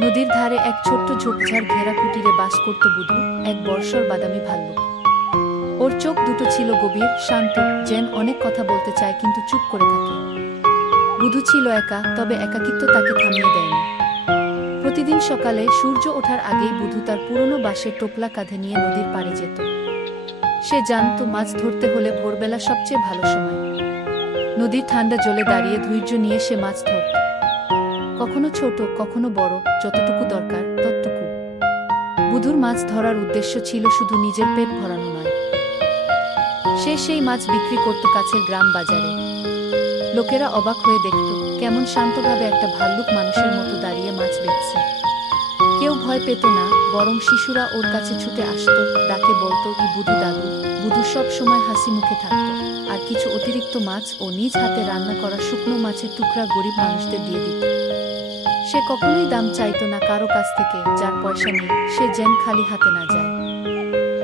নদীর ধারে এক ছোট্ট ঝোপঝাড় ঘেরা কুটিরে বাস করত বুধু, এক বর্ষর বাদামি ভাল্লুক। ওর চোখ দুটো ছিল গভীর, শান্ত, যেন অনেক কথা বলতে চায় কিন্তু চুপ করে থাকে। বুধু ছিল একা, তবে একাকিত্ব তাকে থামিয়ে দেয়নি। প্রতিদিন সকালে সূর্য ওঠার আগেই বুধু তার পুরনো বাঁশের টোপলা কাঁধে নিয়ে নদীর পাড়ে যেত। সে জানত মাছ ধরতে হলে ভোরবেলা সবচেয়ে ভালো সময়। নদীর ঠান্ডা জলে দাঁড়িয়ে ধৈর্য নিয়ে সে মাছ ধরত। কখনো ছোট, কখনো বড়, যতটুকু দরকার ততটুকু। বুধুর মাছ ধরার উদ্দেশ্য ছিল শুধু নিজের পেট ভরানো নয়। সে সেই মাছ বিক্রি করত কাছের গ্রাম বাজারে। লোকেরা অবাক হয়ে দেখত, কেমন শান্তভাবে একটা ভাল্লুক মানুষের মতো দাঁড়িয়ে মাছ বেচছে। কেউ ভয় পেত না, বরং শিশুরা ওর কাছে ছুটে আসত, ডাকে বলতো, "ই বুধু দাদু।" বুধু সব সময় হাসি মুখে থাকত, আর কিছু অতিরিক্ত মাছ ও নিজ হাতে রান্না করা শুকনো মাছের টুকরা গরিব মানুষদের দিয়ে দিত। সে কখনোই দাম চাইত না কারো কাছ থেকে, যার পয়সা নেই সে যেন খালি হাতে না যায়।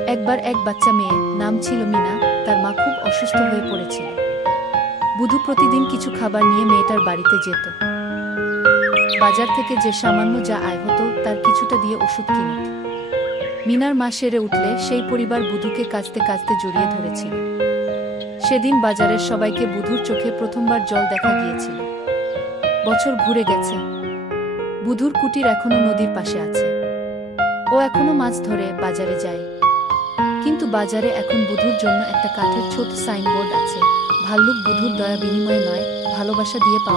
একবার এক বাচ্চা মেয়ে, নাম ছিল মিনা, তার মা খুব অসুস্থ হয়ে পড়েছিল। বুধু প্রতিদিন কিছু খাবার নিয়ে মেয়েটার বাড়িতে যেত। বাজার থেকে যে সামান্য যা আয় হতো তার কিছুটা দিয়ে ওষুধ কিনত। মিনার মা সেরে উঠলে সেই পরিবার বুধুকে কাঁদতে কাঁদতে জড়িয়ে ধরেছিল। সেদিন বাজারের সবাইকে বুধুর চোখে প্রথমবার জল দেখা গিয়েছিল। বছর ঘুরে গেছে, বুধুর কুটির এখনো নদীর পাশে আছে। ও এখনো মাছ ধরে বাজারে যায়। কিন্তু বাজারে এখন বুধুর জন্য একটা কাঠের ছোট সাইনবোর্ড আছে, ভাল্লুক বুধুর দয়া বিনিময়ে নয়, ভালোবাসা দিয়ে পাওয়া।